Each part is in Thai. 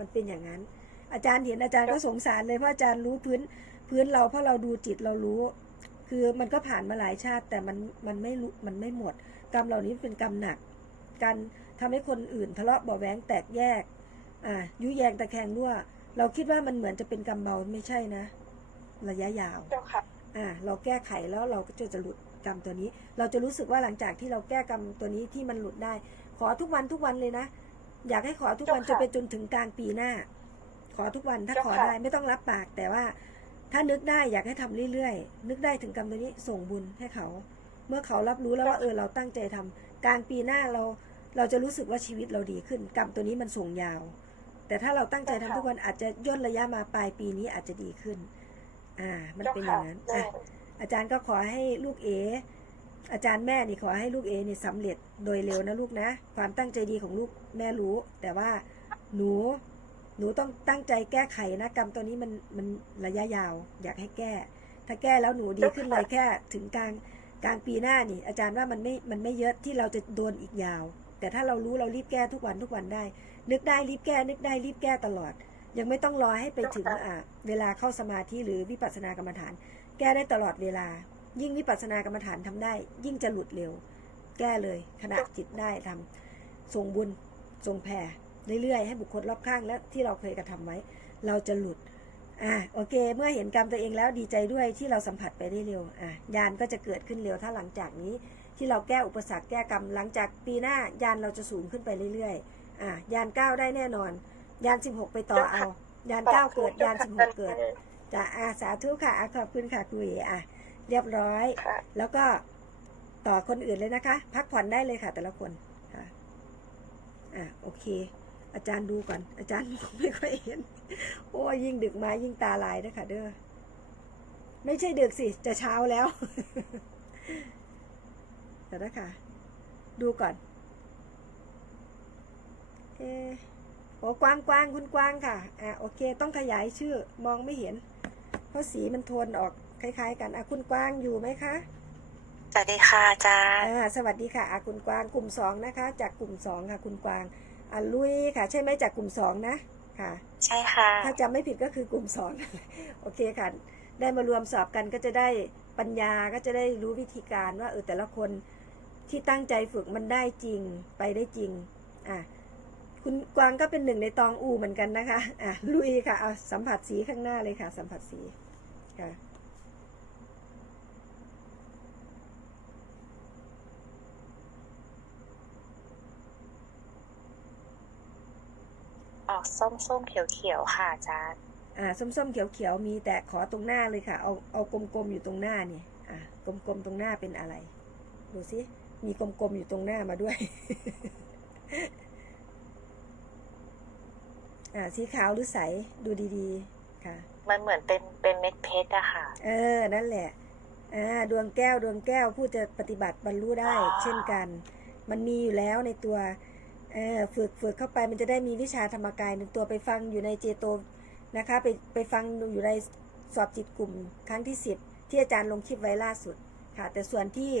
มันเป็นอย่างนั้น อาจารย์เห็นอาจารย์ก็สงสารเลยเพราะอาจารย์รู้พื้นพื้นเราเพราะเราดูจิตเรารู้ คือมันก็ผ่านมาหลายชาติ แต่มันมันไม่รู้มันไม่หมด กรรมเหล่านี้เป็นกรรมหนัก การทำให้คนอื่น ทะเลาะเบาะแหวงแตกแยกอ่ายุแยงตะแคงรั่วเราคิดว่ามันเหมือนจะเป็นกรรมเบาไม่ใช่นะ ระยะยาวเจ้าค่ะอ่าเราแก้ไขแล้วเราก็จะจะหลุดกรรมตัวนี้ เราจะรู้สึกว่าหลังจากที่เราแก้กรรมตัวนี้ที่มันหลุดได้ ขอทุกวันทุกวันเลยนะ อยากให้ขอทุกวันจนไปจนถึงกลางปีหน้า ขอทุกวันถ้าขอได้ไม่ต้องรับปาก แต่ว่า ถ้านึกได้อยากให้ทำเรื่อยๆ นึกได้ถึงกรรมตัวนี้ส่งบุญให้เขา เมื่อเขารับรู้แล้วว่าเออเราตั้งใจทำกลางปีหน้าเราเราจะรู้สึกว่าชีวิตเราดีขึ้น กรรมตัวนี้มันส่งยาว แต่ถ้าเราตั้งใจทำทุกวันอาจจะย่นระยะมาปลายปีนี้อาจจะดีขึ้น อ่า มันเป็นอย่างนั้นเจ้าอะค่ะอาจารย์ก็ขอให้ลูกเอ อาจารย์แม่นี่ขอให้ลูกเอนี่สำเร็จโดยเร็วนะลูกนะ ความตั้งใจดีของลูกแม่รู้ แต่ว่าหนู หนูต้องตั้งใจแก้ไขนะกรรมตัวนี้มันมันระยะยาว อยากให้แก้ ถ้าแก้แล้วหนูดีขึ้นเลยแค่ถึงกลางกลางปีหน้านี่ อาจารย์ว่ามันไม่มันไม่เยอะที่เราจะโดนอีกยาว แต่ถ้าเรารู้เรารีบแก้ทุกวันทุกวันได้ นึกได้รีบแก้ นึกได้รีบแก้ตลอด ยังไม่ต้องรอให้ไปถึงอะเวลาเข้าสมาธิหรือวิปัสสนากรรมฐาน แก้ได้ตลอดเวลา ยิ่งวิปัสสนากรรมฐานทำได้ ยิ่งจะหลุดเร็ว แก้เลยขณะจิตได้ทำส่งบุญส่งแผ่เรื่อยๆ ให้บุคคลรอบข้างและที่เราเคยกระทำไว้ เราจะหลุดอะโอเค เมื่อเห็นกรรมตัวเองแล้วดีใจด้วยที่เราสัมผัสไปได้เร็วอะยานก็จะเกิดขึ้นเร็วถ้าหลังจากนี้ ที่เราแก้อุปสรรคแก้กรรมหลังจากปีหน้ายานเราจะสูงขึ้นไปเรื่อยๆอะยานเก้าได้แน่นอน ยานสิบหกไปต่อเอา ยานเก้าเกิดยานสิบหกเกิดจ้ะอาสาธุค่ะอะขอบคุณค่ะคุยอะ เรียบร้อย ค่ะ แล้วก็ต่อคนอื่นเลยนะคะ พักผ่อนได้เลยค่ะ แต่ละคนค่ะอะโอเค อาจารย์ดูก่อน อาจารย์มองไม่ค่อยเห็น โอ้ยยิ่งดึกมายิ่งตาลายนะคะเด้อไม่ใช่ดึกสิ จะเช้าแล้วแต่นะคะดูก่อน เอะโอ้กวางกวางคุณกวางค่ะ อะ โอเค ต้องขยายชื่อ มองไม่เห็น เพราะสีมันโทนออก คล้ายๆ กันอะคุณกวางอยู่ไหมคะสวัสดีค่ะอาจารย์อ่าสวัสดีค่ะอาคุณกวางกลุ่มสองนะคะ จากกลุ่มสองค่ะ คุณกวางอ่าลุยค่ะ ใช่ไหมจากกลุ่มสองนะค่ะ ใช่ค่ะ ถ้าจำไม่ผิดก็คือกลุ่มสองโอเคค่ะ ได้มารวมสอบกันก็จะได้ปัญญาก็จะได้รู้วิธีการว่าเออแต่ละคนที่ตั้งใจฝึกมันได้จริงไปได้จริงอะคุณกวางก็เป็นหนึ่งในตองอูเหมือนกันนะคะอะลุยค่ะเอาสัมผัสสีข้างหน้าเลยค่ะ สัมผัสสีค่ะ ออกส้มส้มๆเขียวเขียวๆค่ะอาจารย์อ่าส้มๆเขียวๆมีแต่ขอตรงหน้าเลยค่ะ เอาเอากลมๆอยู่ตรงหน้านี่อ่ากลมๆตรงหน้าเป็นอะไร ดูสิมีกลมๆอยู่ตรงหน้ามาด้วยอ่าสีขาวหรือใสดูดีๆ ค่ะ มันเหมือนเป็นเป็นเม็ดเพชรอะค่ะ เออ นั่นแหละอ่าดวงแก้วดวงแก้วผู้จะปฏิบัติบรรลุได้ เช่นกัน มันมีอยู่แล้วในตัวเออ ฝึกฝึกเข้าไปมันจะได้มีวิชาธรรมกายในตัวไปฟังอยู่ในเจโตนะคะไปไปฟังอยู่ในสอบจิตกลุ่มครั้งที่สิบที่อาจารย์ลงคลิปไว้ล่าสุดค่ะ แต่ส่วนที่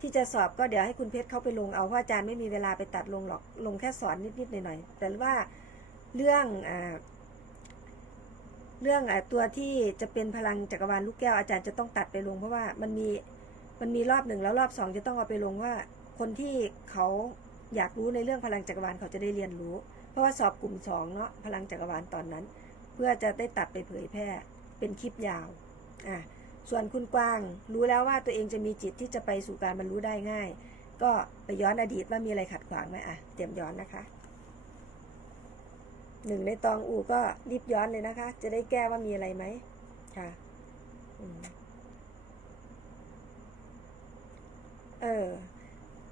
ที่จะสอบก็เดี๋ยวให้คุณเพชรเข้าไปลงเอาเพราะอาจารย์ไม่มีเวลาไปตัดลงหรอกลงแค่สอนนิดๆหน่อยๆแต่ว่าเรื่องอเรื่องอตัวที่จะเป็นพลังจักรวาลลูกแก้วอาจารย์จะต้องตัดไปลงเพราะว่ามันมีมันมีรอบหนึ่งแล้วรอบสองจะต้องเอาไปลงว่าคนที่เขา อยากรู้ในเรื่องพลังจักรวาลเขาจะได้เรียนรู้ เพราะว่าสอบกลุ่มสองเนาะพลังจักรวาลตอนนั้น เพื่อจะได้ตัดไปเผยแพร่เป็นคลิปยาวอะส่วนคุณกวางรู้แล้วว่าตัวเองจะมีจิตที่จะไปสู่การบรรลุได้ง่าย ก็ไปย้อนอดีตว่ามีอะไรขัดขวางไหมอะเตรียมย้อนนะคะหนึ่งในตองอูก็รีบย้อนเลยนะคะ จะได้แก้ว่ามีอะไรไหมค่ะอเออ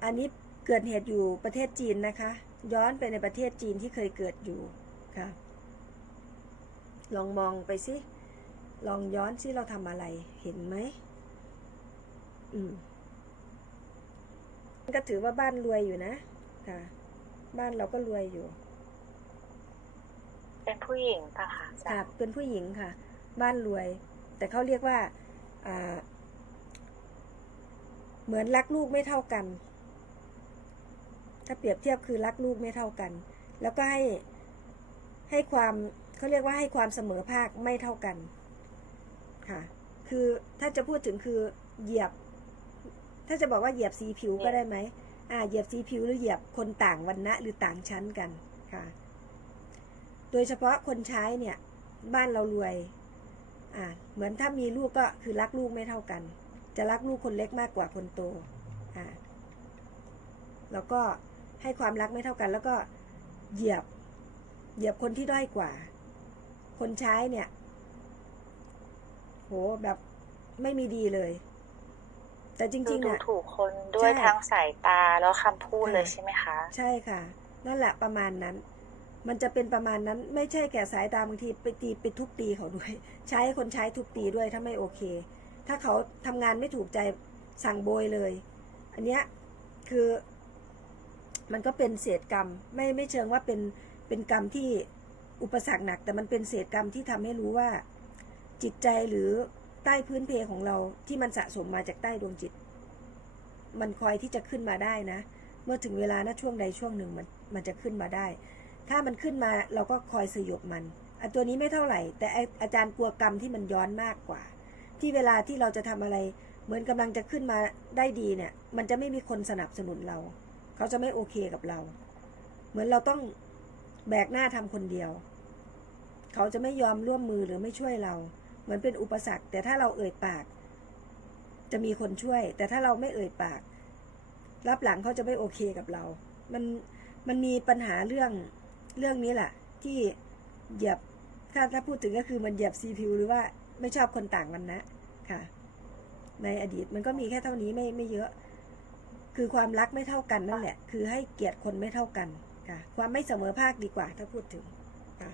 อันนี้ เกิดเหตุอยู่ประเทศจีนนะคะ ย้อนไปในประเทศจีนที่เคยเกิดอยู่ค่ะ ลองมองไปสิลองย้อนสิเราทำอะไรเห็นไหมอืมก็ถือว่าบ้านรวยอยู่นะค่ะ บ้านเราก็รวยอยู่ เป็นผู้หญิงปะคะอาจาค่ะรย์เป็นผู้หญิงค่ะ บ้านรวย แต่เขาเรียกว่า อ่า เหมือนรักลูกไม่เท่ากัน ถ้าเปรียบเทียบคือรักลูกไม่เท่ากัน แล้วก็ให้ให้ความเขาเรียกว่าให้ความเสมอภาคไม่เท่ากัน ค่ะ คือถ้าจะพูดถึงคือเหยียบ ถ้าจะบอกว่าเหยียบสีผิวก็ได้ไหมอ่า เหยียบสีผิวหรือเหยียบคนต่างวันณะหรือต่างชั้นกัน ค่ะ โดยเฉพาะคนใช้เนี่ย บ้านเรารวย อ่า เหมือนถ้ามีลูกก็คือรักลูกไม่เท่ากัน จะรักลูกคนเล็กมากกว่าคนโต อ่า แล้วก็ ให้ความรักไม่เท่ากัน แล้วก็เหยียบ เหยียบคนที่ด้อยกว่า คนใช้เนี่ย โหแบบไม่มีดีเลย แต่จดูริงๆดูอะถูกคนด้วยใช่ทั้งสายตาแล้วคำพูดค่ะเลยใช่ไหมคะ ใช่ค่ะ นั่นแหละประมาณนั้น มันจะเป็นประมาณนั้น ไม่ใช่แก่สายตาบางทีไปตีไปทุบตีเขาด้วย ใช้คนใช้ทุบตีด้วยถ้าไม่โอเค ถ้าเขาทำงานไม่ถูกใจสั่งโบยเลย อันเนี้ยคือ มันก็เป็นเศษกรรม ไม่ไม่เชิงว่าเป็นเป็นกรรมที่อุปสรรคหนัก แต่มันเป็นเศษกรรมที่ทำให้รู้ว่า จิตใจหรือใต้พื้นเพของเราที่มันสะสมมาจากใต้ดวงจิต มันคอยที่จะขึ้นมาได้นะ เมื่อถึงเวลานะช่วงใดช่วงหนึ่งมันมันจะขึ้นมาได้ ถ้ามันขึ้นมาเราก็คอยสยบมันอันตัวนี้ไม่เท่าไหร่ แต่ไอ้อาจารย์กลัวกรรมที่มันย้อนมากกว่า ที่เวลาที่เราจะทำอะไร เหมือนกำลังจะขึ้นมาได้ดีเนี่ย มันจะไม่มีคนสนับสนุนเรา เขาจะไม่โอเคกับเรา เหมือนเราต้องแบกหน้าทำคนเดียว เขาจะไม่ยอมร่วมมือหรือไม่ช่วยเรา เหมือนเป็นอุปสรรค แต่ถ้าเราเอ่ยปาก จะมีคนช่วย แต่ถ้าเราไม่เอ่ยปาก รับหลังเขาจะไม่โอเคกับเรา มันมันมีปัญหาเรื่องเรื่องนี้แหละที่เหยียบถ้าถ้าพูดถึงก็คือมันเหยียบซีพิวหรือว่าไม่ชอบคนต่างวันนะค่ะ ในอดีตมันก็มีแค่เท่านี้ไม่ไม่เยอะ คือความรักไม่เท่ากันนั่นแหละ คือให้เกียรติคนไม่เท่ากันค่ะ ความไม่เสมอภาคดีกว่าถ้าพูดถึงค่ะ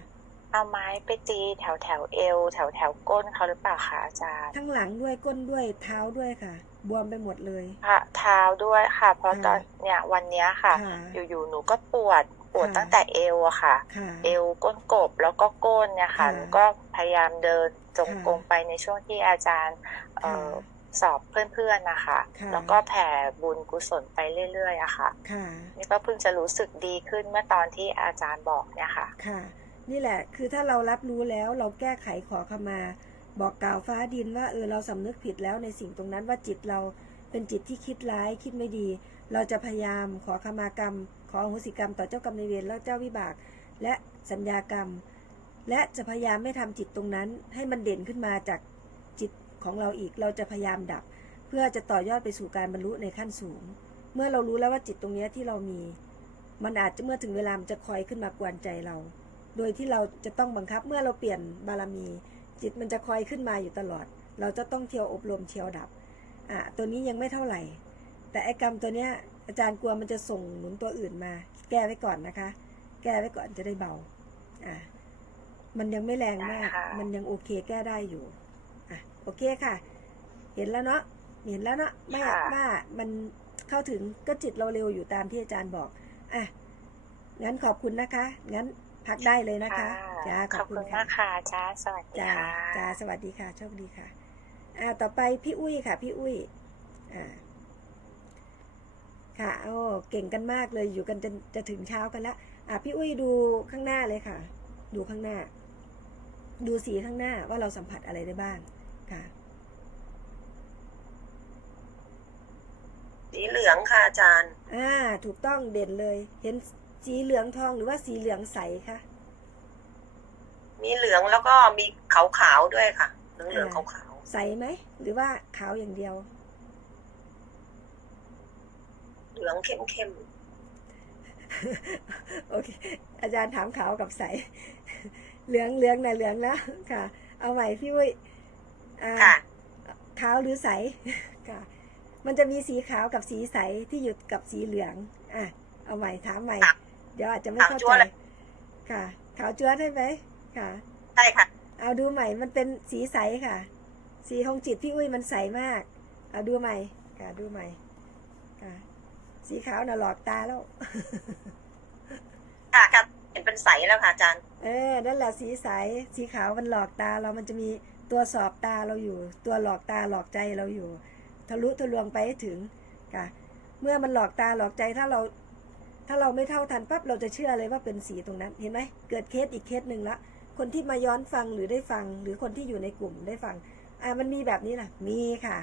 เอาไม้ไปตีแถวแถวเอว แถวแถวก้นเขาหรือเปล่าคะอาจารย์ ทั้งหลังด้วยก้นด้วยเท้าด้วยค่ะ บวมไปหมดเลยค่ะเท้าด้วยค่ะ เพราะค่ะตอนเนี่ยวันเนี้ยค่ะค่ะอยู่ๆหนูก็ปวดปวดค่ะตั้งแต่เอวอะค่ะค่ะ เอวก้นกบแล้วก็ก้นเนี่ยค่ะค่ะหนูก็พยายามเดินจงกรมค่ะไปในช่วงที่อาจารย์เอ่อค่ะ สอบเพื่อนๆนะคะค่ะแล้วก็แผ่บุญกุศลไปเรื่อยๆอะค่ะค่ะ นี่ก็เพิ่งจะรู้สึกดีขึ้นเมื่อตอนที่อาจารย์บอกเนี่ยค่ะ ค่ะ นี่แหละ คือถ้าเรารับรู้แล้วเราแก้ไขขอขมา บอกกล่าวฟ้าดินว่าเออเราสำนึกผิดแล้วในสิ่งตรงนั้นว่าจิตเราเป็นจิตที่คิดร้ายคิดไม่ดี เราจะพยายามขอขมากรรม ขออโหสิกรรมต่อเจ้ากรรมนายเวรแล้วเจ้าวิบาก และสัญญากรรม และจะพยายามไม่ทำจิตตรงนั้น ให้มันเด่นขึ้นมาจากจิต ของเราอีก เราจะพยายามดับ เพื่อจะต่อยอดไปสู่การบรรลุในขั้นสูง เมื่อเรารู้แล้วว่าจิตตรงเนี้ยที่เรามี มันอาจจะเมื่อถึงเวลามันจะคอยขึ้นมากวนใจเรา โดยที่เราจะต้องบังคับเมื่อเราเปลี่ยนบารมี จิตมันจะคอยขึ้นมาอยู่ตลอด เราจะต้องเที่ยวอบรมเที่ยวดับอะตัวนี้ยังไม่เท่าไหร่ แต่ไอ้กรรมตัวเนี้ยอาจารย์กลัวมันจะส่งหนุนตัวอื่นมา แก้ไว้ก่อนนะคะ แก้ไว้ก่อนจะได้เบาอะมันยังไม่แรงมากได้ค่ะมันยังโอเคแก้ได้อยู่อะ โอเคค่ะ เห็นแล้วเนาะเห็นแล้วเนาะว่าค่ะว่ามันเข้าถึงก็จิตเราเร็วอยู่ตามที่อาจารย์บอกอะงั้นขอบคุณนะคะ งั้นพักได้เลยนะคะจ้าขขออบบคุคุณณค่ะมากค่ะอาจารย์สวัสดีจ้าค่ะจ้าสวัสดีค่ะโชคดีค่ะ อ่าต่อไปพี่อุ้ยค่ะ พี่อุ้ยอ่าค่ะโอ้เก่งกันมากเลยอยู่กันจะจะถึงเช้ากันแล้วอ่าพี่อุ้ยดูข้างหน้าเลยค่ะ ดูข้างหน้า ดูสีข้างหน้าว่าเราสัมผัสอะไรได้บ้าง ค่ะสีเหลืองค่ะอาจารย์ อ่า ถูกต้องเด่นเลย เห็นสีเหลืองทองหรือว่าสีเหลืองใสคะมีเหลืองแล้วก็มีขาวๆด้วยค่ะ เหลืองเหลืองอ่าขาวใสไหม หรือว่าขาวอย่างเดียว ๆเหลืองเข้มโอเค อาจารย์ถามขาวกับใส เหลืองเหลืองนะเหลืองแล้วค่ะ เอาใหม่พี่วุ้ย อ่าๆค่ะขาวหรือใส ค่ะ มันจะมีสีขาวกับสีใสที่หยุดกับสีเหลือง อะ เอาใหม่ถามใหม่ ค่ะเดี๋ยวอาจจะไม่ขาวเข้าจั๊ใจวเลย ค่ะ ขาวจั๊วได้ไหมค่ะ ใช่ค่ะ เอาดูใหม่ มันเป็นสีใสค่ะ สีของจิตพี่อุ้ยมันใสมาก เอาดูใหม่ ค่ะ ดูใหม่ ค่ะ สีขาวน่ะหลอกตาแล้ว ค่ะค่ะเห็นเป็นใสแล้วค่ะอาจารย์ เออ นั่นแหละสีใส สีขาวมันหลอกตาเรามันจะมี ตัวสอบตาเราอยู่ ตัวหลอกตาหลอกใจเราอยู่ ทะลุทะลวงไปให้ถึงค่ะ เมื่อมันหลอกตาหลอกใจถ้าเรา ถ้าเราไม่เท่าทันปั๊บเราจะเชื่อเลยว่าเป็นสีตรงนั้นเห็นไหมเกิดเคสอีกเคสหนึ่งละคนที่มาย้อนฟังหรือได้ฟัง หรือคนที่อยู่ในกลุ่มได้ฟังอ่ามันมีแบบนี้ล่ะมีค่ะ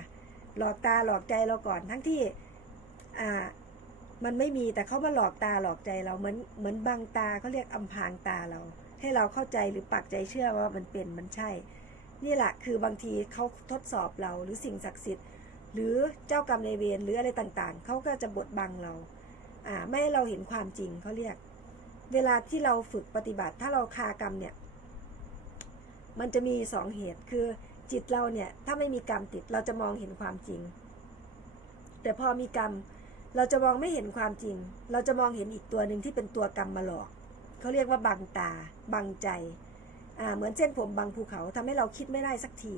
หลอกตาหลอกใจเราก่อนทั้งที่อ่ามันไม่มีแต่เขามาหลอกตาหลอกใจเราเหมือนเหมือนบังตาเขาเรียกอำพรางตาเรา ให้เราเข้าใจหรือปักใจเชื่อว่ามันเป็นมันใช่ นี่แหละคือบางทีเขาทดสอบเราหรือสิ่งศักดิ์สิทธิ์ หรือเจ้ากรรมในายเวรหรืออะไรต่างๆ เขาก็จะบดบังเราอ่าไม่ให้เราเห็นความจริงเขาเรียก เวลาที่เราฝึกปฏิบัติถ้าเราคากรรมเนี่ย มันจะมีสองเหตุคือจิตเราเนี่ย ถ้าไม่มีกรรมติดเราจะมองเห็นความจริง แต่พอมีกรรมเราจะมองไม่เห็นความจริง เราจะมองเห็นอีกตัวหนึ่งที่เป็นตัวกรรมมาหลอก เขาเรียกว่าบังตา บังใจ เหมือนเส้นผมบังภูเขาทำให้เราคิดไม่ได้สักที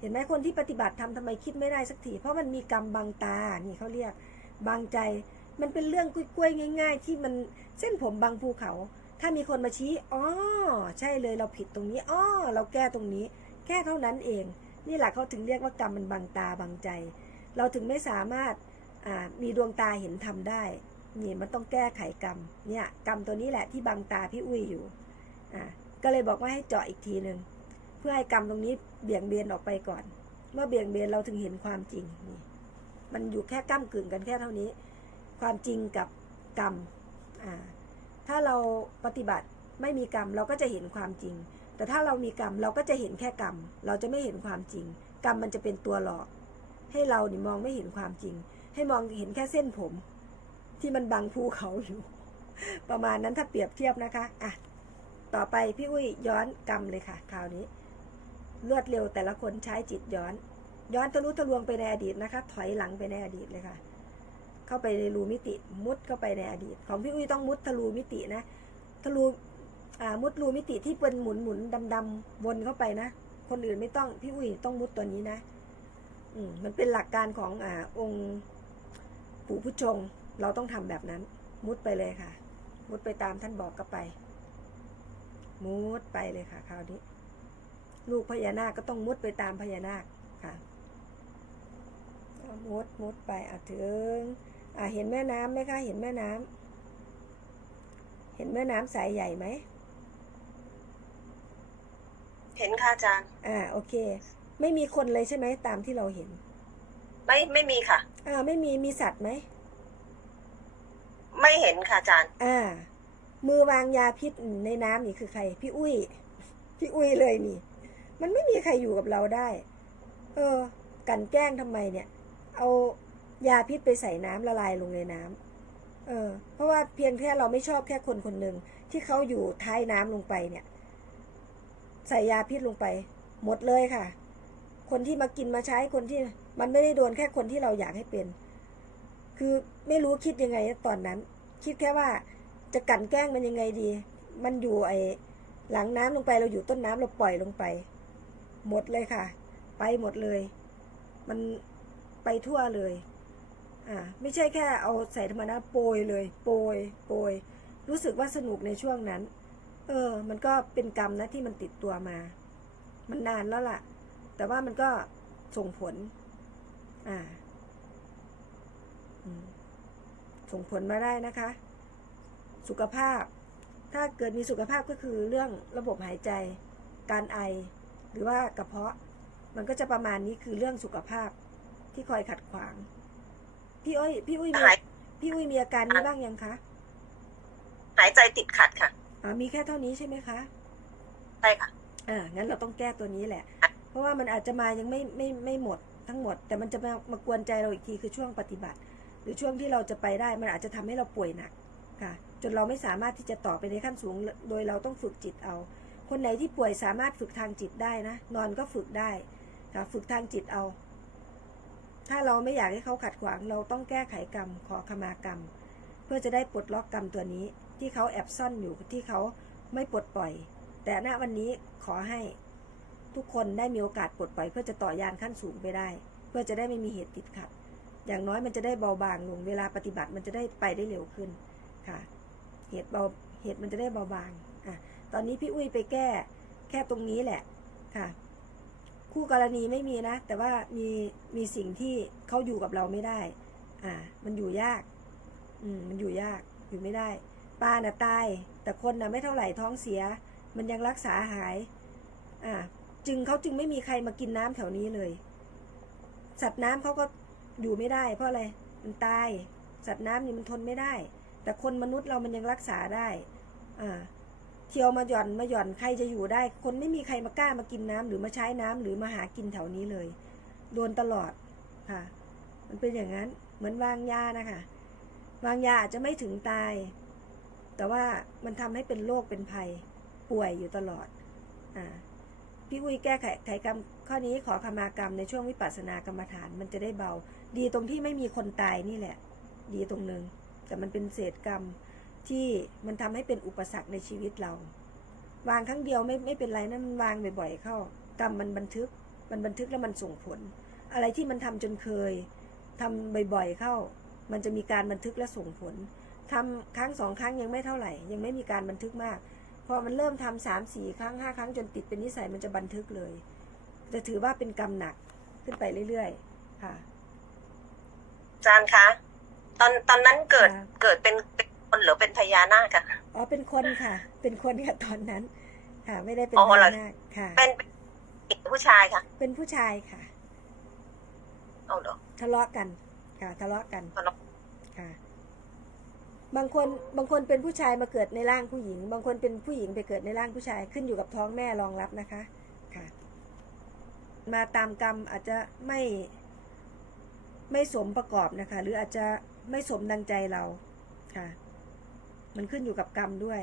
เห็นไหมคนที่ปฏิบัติทำทำไมคิดไม่ได้สักที เพราะมันมีกรรมบังตา นี่เขาเรียกบังใจ มันเป็นเรื่องกล้วยๆง่าย ๆ ที่มันเส้นผมบังภูเขา ถ้ามีคนมาชี้อ๋อใช่เลยเราผิดตรงนี้อ๋อเราแก้ตรงนี้แค่เท่านั้นเอง นี่แหละเขาถึงเรียกว่ากรรมมันบังตาบังใจ เราถึงไม่สามารถมีดวงตาเห็นทำได้ นี่มันต้องแก้ไขกรรม เนี่ยกรรมตัวนี้แหละที่บังตาพี่อุ้ยอยู่ อ่า ก็เลยบอกว่าให้เจาะอีกทีหนึ่งเพื่อให้กรรมตรงนี้เบี่ยงเบนออกไปก่อน เมื่อเบี่ยงเบนเราถึงเห็นความจริงนี่มันอยู่แค่ก้ากึ่งกันแค่เท่านี้ ความจริงกับกรรมอ่าถ้าเราปฏิบัติไม่มีกรรมเราก็จะเห็นความจริง แต่ถ้าเรามีกรรมเราก็จะเห็นแค่กรรม เราจะไม่เห็นความจริง กรรมมันจะเป็นตัวหลอก ให้เรานี่มองไม่เห็นความจริง ให้มองเห็นแค่เส้นผม ที่มันบังภูเขาอยู่ ประมาณนั้นถ้าเปรียบเทียบนะคะอะ ต่อไปพี่อุ้ยย้อนกรรมเลยค่ะคราวนี้รวดเร็วแต่ละคนใช้จิตย้อน ย้อนทะลุทะลวงไปในอดีตนะคะ ถอยหลังไปในอดีตเลยค่ะ เข้าไปในรูมิติมุดเข้าไปในอดีต ของพี่อุ้ยต้องมุดทะลุมิตินะทะลุอ่ามุดรูมิติที่เป็นหมุนหมุนดำดำๆวนเข้าไปนะ คนอื่นไม่ต้องพี่อุ้ยต้องมุดตัวนี้นะอืมมันเป็นหลักการของอ่าองค์ปู่ผู้ชง เราต้องทำแบบนั้น มุดไปเลยค่ะ มุดไปตามท่านบอกก็ไป มุดไปเลยค่ะ คราวนี้ ลูกพญานาคก็ต้องมุดไปตามพญานาคค่ะเอามุดมุดไปอะถึงอะเห็นแม่น้ำไหมคะ เห็นแม่น้ำเห็นแม่น้ำสายใหญ่ไหมเห็นค่ะอาจารย์ อ่า โอเค ไม่มีคนเลยใช่ไหมตามที่เราเห็น ไม่ไม่มีค่ะ อ่า ไม่มีมีสัตว์ไหม ไม่เห็นค่ะอาจารย์ อ่า มือวางยาพิษในน้ำนี่คือใคร พี่อุ้ย พี่อุ้ยเลยนี่ มันไม่มีใครอยู่กับเราได้ เออ กันแกล้งทำไมเนี่ย เอายาพิษไปใส่น้ำละลายลงในน้ำเออ เพราะว่าเพียงแค่เราไม่ชอบแค่คนคนหนึ่งที่เขาอยู่ท้ายน้ำลงไปเนี่ย ใส่ยาพิษลงไป หมดเลยค่ะ คนที่มากินมาใช้คนที่ มันไม่ได้โดนแค่คนที่เราอยากให้เป็น คือไม่รู้คิดยังไงตอนนั้น คิดแค่ว่า จะกลั่นแกล้งมันยังไงดี มันอยู่ไอหลังน้ำลงไปเราอยู่ต้นน้ำเราปล่อยลงไป หมดเลยค่ะ ไปหมดเลย มันไปทั่วเลย อ่า ไม่ใช่แค่เอาใส่ธรรมดาโปรยเลย โปรยโปรยรู้สึกว่าสนุกในช่วงนั้น เออ มันก็เป็นกรรมนะที่มันติดตัวมา มันนานแล้วล่ะ แต่ว่ามันก็ส่งผล อ่าส่งผลมาได้นะคะ สุขภาพ ถ้าเกิดมีสุขภาพก็คือเรื่องระบบหายใจ การไอ หรือว่ากระเพาะ มันก็จะประมาณนี้คือเรื่องสุขภาพที่คอยขัดขวาง พี่อ้อย พี่อุ้ยมีหายพี่อุ้ยมีอาการนี้บ้างยังคะหายใจติดขัดค่ะอ่ามีแค่เท่านี้ใช่ไหมคะใช่ค่ะอ่างั้นเราต้องแก้ตัวนี้แหละ เพราะว่ามันอาจจะมายังไม่ไม่ไม่หมดทั้งหมด แต่มันจะมามากวนใจเราอีกทีคือช่วงปฏิบัติ หรือช่วงที่เราจะไปได้มันอาจจะทำให้เราป่วยหนักค่ะ จนเราไม่สามารถที่จะต่อไปในขั้นสูง โดยเราต้องฝึกจิตเอา คนไหนที่ป่วยสามารถฝึกทางจิตได้นะ นอนก็ฝึกได้ค่ะฝึกทางจิตเอา ถ้าเราไม่อยากให้เขาขัดขวาง เราต้องแก้ไขกรรม ขอขมากรรม เพื่อจะได้ปลดล็อกกรรมตัวนี้ ที่เขาแอบซ่อนอยู่ที่เขาไม่ปลดปล่อย แต่ณวันนี้ขอให้ทุกคนได้มีโอกาสปลดปล่อย เพื่อจะต่อยานขั้นสูงไปได้ เพื่อจะได้ไม่มีเหตุติดขัด อย่างน้อยมันจะได้เบาบางลงเวลาปฏิบัติมันจะได้ไปได้เร็วขึ้นค่ะ หตุเบาเหตุมันจะได้เบาบางอะตอนนี้พี่อุ้ยไปแก้แค่ตรงนี้แหละค่ะ คู่กรณีไม่มีนะ แต่ว่ามีมีสิ่งที่เขาอยู่กับเราไม่ได้ อ่า มันอยู่ยาก อืมมันอยู่ยากอยู่ไม่ได้ปลาน่ะตาย แต่คนน่ะไม่เท่าไหร่ท้องเสีย มันยังรักษาหาย อ่า จึงเขาจึงไม่มีใครมากินน้ำแถวนี้เลย สัตว์น้ำเขาก็อยู่ไม่ได้ เพราะอะไรมันตาย สัตว์น้ำนี่มันทนไม่ได้ แต่คนมนุษย์เรามันยังรักษาได้อ่าเที่ยวมาหย่อนมาหย่อนใครจะอยู่ได้ คนไม่มีใครมากล้ามากินน้ำหรือมาใช้น้ำหรือมาหากินแถวนี้เลย โดนตลอดค่ะ มันเป็นอย่างนั้นเหมือนวางยานะคะวางยาอาจจะไม่ถึงตาย แต่ว่ามันทำให้เป็นโรคเป็นภัยป่วยอยู่ตลอดอ่าพี่อุ้ยแก้ไขไขกรรมข้อนี้ขอขมากรรมในช่วงวิปัสสนากรรมฐานมันจะได้เบา ดีตรงที่ไม่มีคนตายนี่แหละ ดีตรงหนึ่ง แต่มันเป็นเศษกรรมที่มันทำให้เป็นอุปสรรคในชีวิตเรา วางครั้งเดียวไม่ไม่เป็นไรนะมันวางบ่อยๆเข้า กรรมมันบันทึก มันบันทึกแล้วมันส่งผล อะไรที่มันทำจนเคยทำบ่อยๆเข้า มันจะมีการบันทึกและส่งผลทำครั้งสองครั้งยังไม่เท่าไหร่ ยังไม่มีการบันทึกมาก พอมันเริ่มทำสามสี่ครั้งห้าครั้งจนติดเป็นนิสัยมันจะบันทึกเลย จะถือว่าเป็นกรรมหนักขึ้นไปเรื่อย ๆ ค่ะอาจารย์คะ ตอนตอนนั้นเกิดค่ะเกิดเป็นเป็นคนหรือเป็นพญานาคอะอ๋อเป็นคนค่ะ เป็นคนค่ะตอนนั้น ค่ะ ไม่ได้เป็นอ๋อพเหรอญานาคค่ะเป็นเป็นผู้ชายค่ะ เป็นผู้ชายค่ะเอาเหรอทะเลาะกันค่ะ ทะเลาะกันทะเลาะค่ะ บางคนบางคนเป็นผู้ชายมาเกิดในร่างผู้หญิง บางคนเป็นผู้หญิงไปเกิดในร่างผู้ชายขึ้นอยู่กับท้องแม่รองรับนะคะ ค่ะ มาตามกรรมอาจจะไม่ไม่สมประกอบนะคะ หรืออาจจะ ไม่สมดังใจเราค่ะ มันขึ้นอยู่กับกรรมด้วย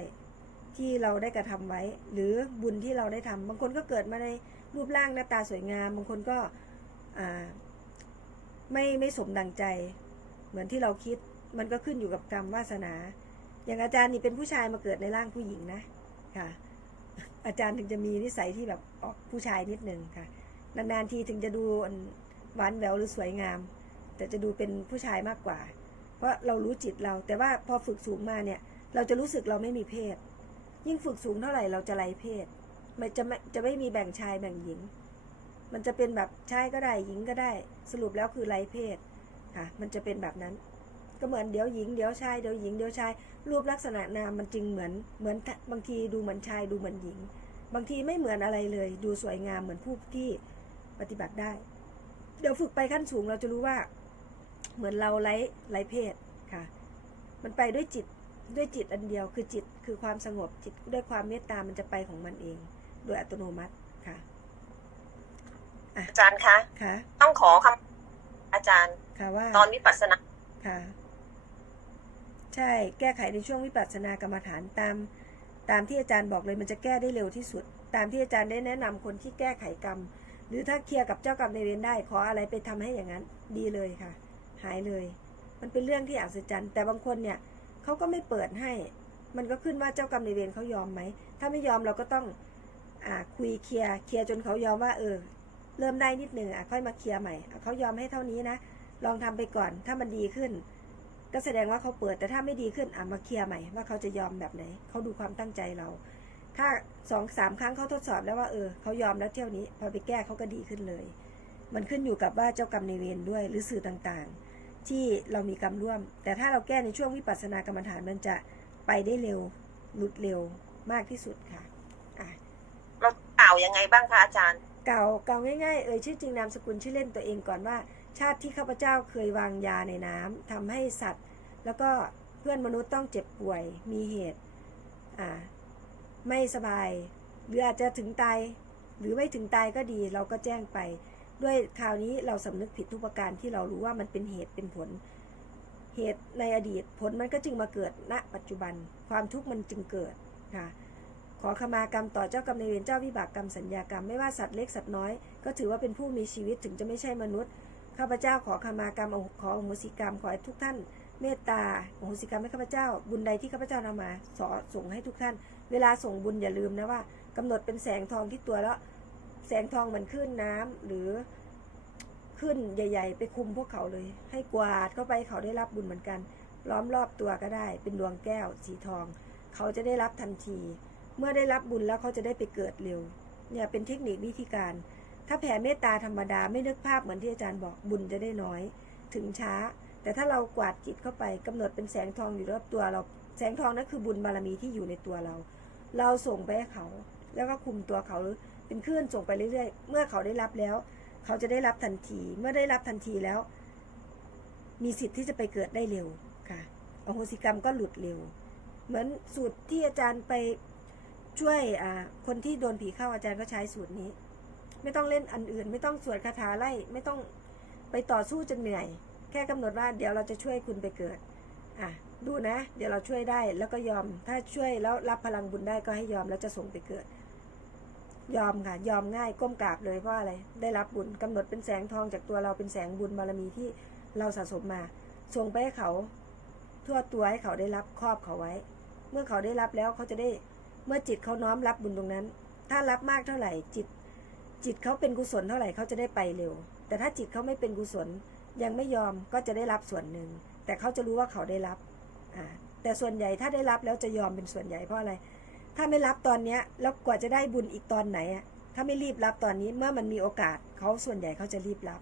ที่เราได้กระทำไว้ หรือบุญที่เราได้ทำบางคนก็เกิดมาในรูปร่างหน้าตาสวยงาม บางคนก็ไม่ไม่สมดังใจ เหมือนที่เราคิด มันก็ขึ้นอยู่กับกรรมวาสนา อย่างอาจารย์นี่เป็นผู้ชายมาเกิดในร่างผู้หญิงนะค่ะ อาจารย์ถึงจะมีนิสัยที่แบบออกผู้ชายนิดนึงค่ะ นานๆทีถึงจะดูหวานแหววหรือสวยงาม แต่จะดูเป็นผู้ชายมากกว่า เพราะเรารู้จิตเรา แต่ว่าพอฝึกสูงมาเนี่ย เราจะรู้สึกเราไม่มีเพศ ยิ่งฝึกสูงเท่าไหร่เราจะไร้เพศมันจะไม่จะไม่มีแบ่งชายแบ่งหญิง มันจะเป็นแบบชายก็ได้หญิงก็ได้ สรุปแล้วคือไร้เพศค่ะ มันจะเป็นแบบนั้น ก็เหมือนเดี๋ยวหญิงเดี๋ยวชายเดี๋ยวหญิงเดี๋ยวชายรูปลักษณะนามมันจึงเหมือนเหมือนบางทีดูเหมือนชายดูเหมือนหญิง บางทีไม่เหมือนอะไรเลย ดูสวยงามเหมือนผู้ที่ปฏิบัติได้ เดี๋ยวฝึกไปขั้นสูงเราจะรู้ว่า เหมือนเราไร้ไร้เพศค่ะ มันไปด้วยจิตด้วยจิตอันเดียวคือจิตคือความสงบจิตด้วยความเมตตามันจะไปของมันเอง โดยอัตโนมัติค่ะอาจารย์คะค่ะต้องขอคำอาจารย์ค่ะว่าตอนวิปัสสนาค่ะ ใช่แก้ไขในช่วงวิปัสสนากรรมฐานตามตามที่อาจารย์บอกเลยมันจะแก้ได้เร็วที่สุด ตามที่อาจารย์ได้แนะนำคนที่แก้ไขกรรม หรือถ้าเคลียร์กับเจ้ากรรมในายเวรได้ ขออะไรไปทำให้อย่างนั้น ดีเลยค่ะ หายเลย มันเป็นเรื่องที่อัศจรรย์ แต่บางคนเนี่ยเขาก็ไม่เปิดให้ มันก็ขึ้นว่าเจ้ากรรมในเวรเขายอมไหม ถ้าไม่ยอมเราก็ต้องอ่าคุยเคลียร์เคลียร์จนเขายอมว่าเออ เริ่มได้นิดหนึ่งอะค่อยมาเคลียร์ใหม่เขายอมให้เท่านี้นะ ลองทำไปก่อน ถ้ามันดีขึ้น ก็แสดงว่าเขาเปิด แต่ถ้าไม่ดีขึ้นอะมาเคลียร์ใหม่ว่าเขาจะยอมแบบไหน เขาดูความตั้งใจเรา ถ้าสองสามครั้งเขาทดสอบแล้วว่าเออเขายอมแล้วเที่ยวนี้ พอไปแก้เขาก็ดีขึ้นเลย มันขึ้นอยู่กับว่าเจ้ากรรมในเวรด้วยหรือสื่อต่างๆ ที่เรามีกรรมร่วม แต่ถ้าเราแก้ในช่วงวิปัสสนากรรมฐานมันจะไปได้เร็วหลุดเร็วมากที่สุดค่ะอะเรากล่าวยังไงบ้างคะอาจารย์เก่าเก่าง่ายๆเอ่ยชื่อจริงนามสกุลชื่อเล่นตัวเองก่อนว่า ชาติที่ข้าพเจ้าเคยวางยาในน้ำทำให้สัตว์ แล้วก็เพื่อนมนุษย์ต้องเจ็บป่วยมีเหตุอ่าไม่สบายหรืออาจจะถึงตายหรือไม่ถึงตายก็ดีเราก็แจ้งไป ด้วยคราวนี้เราสำนึกผิดทุกประการที่เรารู้ว่ามันเป็นเหตุเป็นผล เหตุในอดีตผลมันก็จึงมาเกิดณ ปัจจุบัน ความทุกข์มันจึงเกิดค่ะขอขมากรรมต่อเจ้ากรรมในเวรเจ้าวิบากกรรมสัญญากรรมไม่ว่าสัตว์เล็กสัตว์น้อย ก็ถือว่าเป็นผู้มีชีวิตถึงจะไม่ใช่มนุษย์ข้าพเจ้าขอขมากรรมขออโหสิกรรมขอให้ทุกท่าน เมตตาอโหสิกรรมให้ข้าพเจ้า บุญใดที่ข้าพเจ้านำมาสอส่งให้ทุกท่าน เวลาส่งบุญอย่าลืมนะว่ากำหนดเป็นแสงทองที่ตัวแล้ว แสงทองเหมือนคลื่นน้ำหรือขึ้นใหญ่ ๆ ไปคุมพวกเขาเลย ให้กวาดเข้าไปเขาได้รับบุญเหมือนกัน ล้อมรอบตัวก็ได้ เป็นดวงแก้วสีทอง เขาจะได้รับทันที เมื่อได้รับบุญแล้วเขาจะได้ไปเกิดเร็ว เนี่ยเป็นเทคนิควิธีการ ถ้าแผ่เมตตาธรรมดาไม่นึกภาพเหมือนที่อาจารย์บอกบุญจะได้น้อย ถึงช้า แต่ถ้าเรากวาดจิตเข้าไปกำหนดเป็นแสงทองอยู่รอบตัวเราแสงทองนั่นคือบุญบารมีที่อยู่ในตัวเรา เราส่งไปให้เขา แล้วก็คุมตัวเขาเป็นคลื่นส่งไปเรื่อยๆ เมื่อเขาได้รับแล้ว เขาจะได้รับทันที เมื่อได้รับทันทีแล้ว มีสิทธิ์ที่จะไปเกิดได้เร็วค่ะอโหสิกรรมก็หลุดเร็ว เหมือนสูตรที่อาจารย์ไปช่วยคนที่โดนผีเข้าอาจารย์ก็ใช้สูตรนี้ ไม่ต้องเล่นอันอื่น ไม่ต้องสวดคาถาไล่ไม่ต้องไปต่อสู้จนเหนื่อย แค่กำหนดว่าเดี๋ยวเราจะช่วยคุณไปเกิดอะดูนะ เดี๋ยวเราช่วยได้แล้วก็ยอม ถ้าช่วยแล้วรับพลังบุญได้ก็ให้ยอมแล้วจะส่งไปเกิด ยอมค่ะ ยอมง่ายก้มกราบเลยเพราะอะไร ได้รับบุญกำหนดเป็นแสงทองจากตัวเราเป็นแสงบุญบารมีที่เราสะสมมาส่งไปให้เขาทั่วตัวให้เขาได้รับครอบเขาไว้ เมื่อเขาได้รับแล้วเขาจะได้ เมื่อจิตเขาน้อมรับบุญตรงนั้น ถ้ารับมากเท่าไหร่จิต จิตเขาเป็นกุศลเท่าไหร่เขาจะได้ไปเร็ว แต่ถ้าจิตเขาไม่เป็นกุศล ยังไม่ยอมก็จะได้รับส่วนหนึ่ง แต่เขาจะรู้ว่าเขาได้รับอ่าแต่ส่วนใหญ่ถ้าได้รับแล้วจะยอมเป็นส่วนใหญ่เพราะอะไร ถ้าไม่รับตอนเนี้ย แล้วกว่าจะได้บุญอีกตอนไหนอะถ้าไม่รีบรับตอนนี้เมื่อมันมีโอกาสเขาส่วนใหญ่เขาจะรีบรับ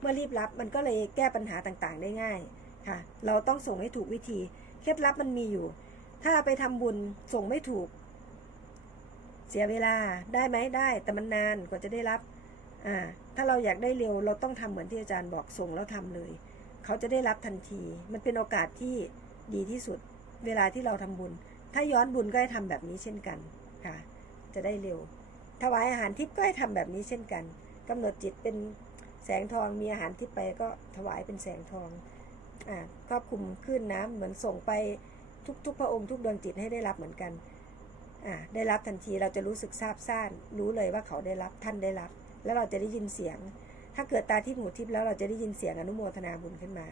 เมื่อรีบรับมันก็เลยแก้ปัญหาต่างๆ ได้ง่ายค่ะ เราต้องส่งให้ถูกวิธี เคล็ดลับมันมีอยู่ ถ้าไปทำบุญส่งไม่ถูก เสียเวลาได้ไหมได้ แต่มันนานกว่าจะได้รับอ่าถ้าเราอยากได้เร็วเราต้องทำเหมือนที่อาจารย์บอกส่งแล้วทำเลย เขาจะได้รับทันที มันเป็นโอกาสที่ดีที่สุด เวลาที่เราทำบุญ ถ้าย้อนบุญก็ให้ทำแบบนี้เช่นกันค่ะ จะได้เร็ว ถวายอาหารทิพย์ก็ให้ทำแบบนี้เช่นกันกำหนดจิตเป็นแสงทองมีอาหารทิพย์ไปก็ถวายเป็นแสงทองอ่าครอบคลุมขึ้นน้ำเหมือนส่งไปทุกทุกพระองค์ทุกดวงจิตให้ได้รับเหมือนกันอ่าได้รับทันทีเราจะรู้สึกซาบซ่าน รู้เลยว่าเขาได้รับท่านได้รับ แล้วเราจะได้ยินเสียง ถ้าเกิดตาที่หูทิพย์แล้วเราจะได้ยินเสียงอนุโมทนาบุญขึ้นมา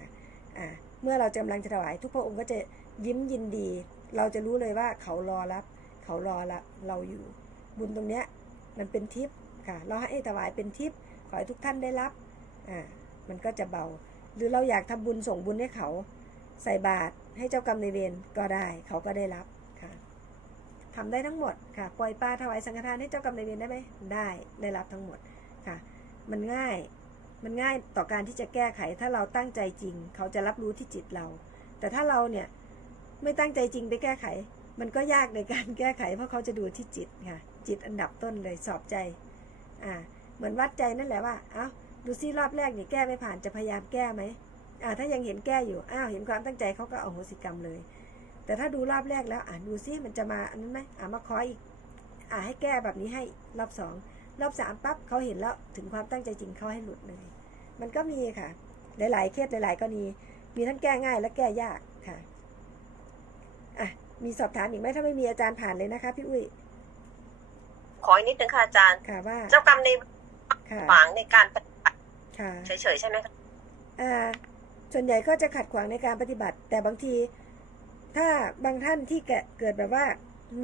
อ่าเมื่อเรากำลังจะถวายทุกพระองค์ก็จะยิ้มยินดี เราจะรู้เลยว่าเขารอรับ เขารอละเราอยู่ บุญตรงเนี้ยมันเป็นทิพย์ค่ะ เราให้ถวายเป็นทิพย์ขอให้ทุกท่านได้รับอ่ามันก็จะเบา หรือเราอยากทำบุญส่งบุญให้เขาใส่บาตรให้เจ้ากรรมในเวรก็ได้เขาก็ได้รับค่ะทำได้ทั้งหมดค่ะปล่อยปลาถวายสังฆทานให้เจ้ากรรมในเวรได้ไหมได้ได้รับทั้งหมดค่ะ มันง่ายมันง่ายต่อการที่จะแก้ไขถ้าเราตั้งใจจริง เขาจะรับรู้ที่จิตเรา แต่ถ้าเราเนี่ย ไม่ตั้งใจจริงไปแก้ไข มันก็ยากในการแก้ไข เพราะเขาจะดูที่จิตค่ะ จิตอันดับต้นเลยสอบใจ อ่า เหมือนวัดใจนั่นแหละว่า เอ้า ดูซิรอบแรกนี่แก้ไม่ผ่านจะพยายามแก้ไหมอ่า ถ้ายังเห็นแก้อยู่ อ้าว เห็นความตั้งใจเขาก็เอาโหสิกรรมเลย แต่ถ้าดูรอบแรกแล้ว อ่าดูซิมันจะมาอันนั้นไหมอ่ามาขออีก อ่าให้แก้แบบนี้ให้รอบสองรอบสามปั๊บเขาเห็นแล้วถึงความตั้งใจจริงเขาให้หลุดเลย มันก็มีค่ะ หลาย ๆ เคสหลาย ๆกรณีมีทั้งแก้ง่ายและแก้ยาก อะมีสอบถามอีกไหมถ้าไม่มีอาจารย์ผ่านเลยนะคะ พี่อุ้ยขออีกนิดนึงค่ะอาจารย์ ค่ะว่าเจ้ากรรมในายเวรค่ะขวางในการปฏิบัติค่ะเฉยๆใช่ไหมคะอ่า ส่วนใหญ่ก็จะขัดขวางในการปฏิบัติ แต่บางที ถ้าบางท่านที่แกะเกิดแบบว่า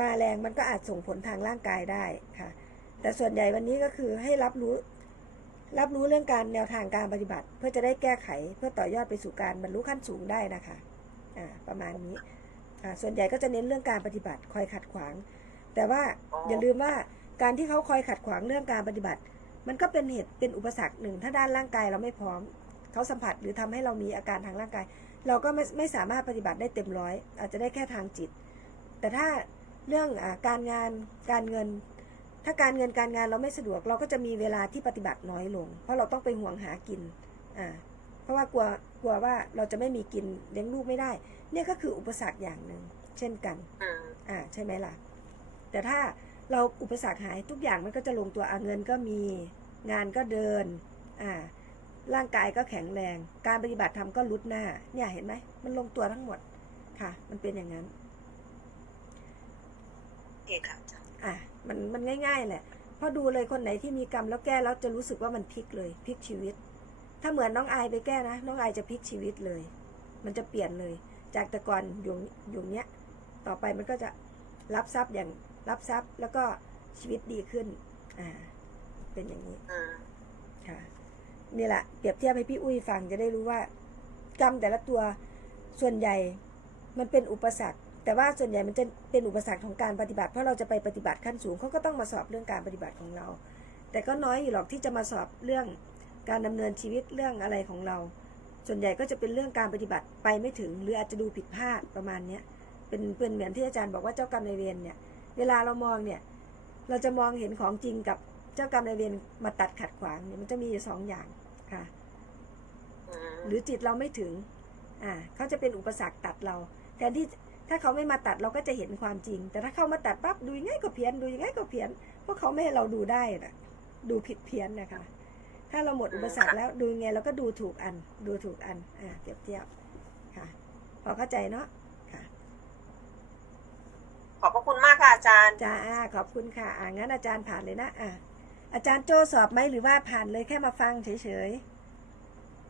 มาแรงมันก็อาจส่งผลทางร่างกายได้ค่ะ แต่ส่วนใหญ่วันนี้ก็คือให้รับรู้ รับรู้เรื่องการแนวทางการปฏิบัติ เพื่อจะได้แก้ไข เพื่อต่อยอดไปสู่การบรรลุขั้นสูงได้นะคะ อ่า ประมาณนี้ อ่าส่วนใหญ่ก็จะเน้นเรื่องการปฏิบัติคอยขัดขวาง แต่ว่าอย่าลืมว่าการที่เขาคอยขัดขวางเรื่องการปฏิบัติ มันก็เป็นเหตุเป็นอุปสรรคหนึ่ง ถ้าด้านร่างกายเราไม่พร้อม เขาสัมผัสหรือทำให้เรามีอาการทางร่างกาย เราก็ไม่ไม่สามารถปฏิบัติได้เต็มร้อย อาจจะได้แค่ทางจิต แต่ถ้าเรื่องอาการงานการเงิน ถ้าการเงินการงานเราไม่สะดวก เราก็จะมีเวลาที่ปฏิบัติน้อยลง เพราะเราต้องไปห่วงหากินอ่าเพราะว่ากลัวกลัวว่าเราจะไม่มีกินเลี้ยงลูกไม่ได้ เนี่ยก็คืออุปสรรคอย่างหนึ่งเช่นกันอืมอ่าใช่ไหมล่ะ แต่ถ้าเราอุปสรรคหายทุกอย่างมันก็จะลงตัวอะเงินก็มีงานก็เดิน อ่า ร่างกายก็แข็งแรง การปฏิบัติธรรมก็ลุดหน้า เนี่ยเห็นไหมมันลงตัวทั้งหมดค่ะ มันเป็นอย่างนั้นโอเคค่ะอาจารย์อะมันมันง่าย ๆ แหละเพราะดูเลยคนไหนที่มีกรรมแล้วแก้แล้วจะรู้สึกว่ามันพลิกเลยพลิกชีวิต ถ้าเหมือนน้องอายไปแก้นะน้องอายจะพลิกชีวิตเลย มันจะเปลี่ยนเลย จากแต่ก่อนอยู่อยู่เนี้ยต่อไปมันก็จะรับทรัพย์อย่างรับทรัพย์แล้วก็ชีวิตดีขึ้น อ่า เป็นอย่างนี้อืมค่ะนี่แหละเปรียบเทียบให้พี่อุ้ยฟังจะได้รู้ว่า กรรมแต่ละตัวส่วนใหญ่มันเป็นอุปสรรค แต่ว่าส่วนใหญ่มันจะเป็นอุปสรรคของการปฏิบัติ เพราะเราจะไปปฏิบัติขั้นสูงเขาก็ต้องมาสอบเรื่องการปฏิบัติของเรา แต่ก็น้อยอยู่หรอกที่จะมาสอบเรื่องการดำเนินชีวิตเรื่องอะไรของเรา ส่วนใหญ่ก็จะเป็นเรื่องการปฏิบัติไปไม่ถึง หรืออาจจะดูผิดพลาดประมาณเนี้ยเป็นเป็นเหมือนที่อาจารย์บอกว่าเจ้ากรรมนายเวรเนี่ย เวลาเรามองเนี่ย เราจะมองเห็นของจริงกับเจ้ากรรมนายเวรมาตัดขัดขวางเนี่ยมันจะมีอยู่สองอย่างค่ะอืมหรือจิตเราไม่ถึง อ่าเขาจะเป็นอุปสรรคตัดเราแทนที่ถ้าเขาไม่มาตัดเราก็จะเห็นความจริง แต่ถ้าเขามาตัดปั๊บดูยังไงก็เพี้ยนดูยังไงก็เพี้ยนเพราะเขาไม่ให้เราดูได้นะดูผิดเพี้ยนนะคะ ถ้าเราหมดอุปสรรคแล้วดูยังไงเราก็ดูถูกอัน ดูถูกอันอ่าเปรียบเทียบค่ะ พอเข้าใจเนาะค่ะขอบพระคุณมากค่ะอาจารย์จ้าอ่าขอบคุณค่ะอ่างั้นอาจารย์ผ่านเลยนะอ่าอาจารย์โจสอบไหมหรือว่าผ่านเลยแค่มาฟังเฉยๆ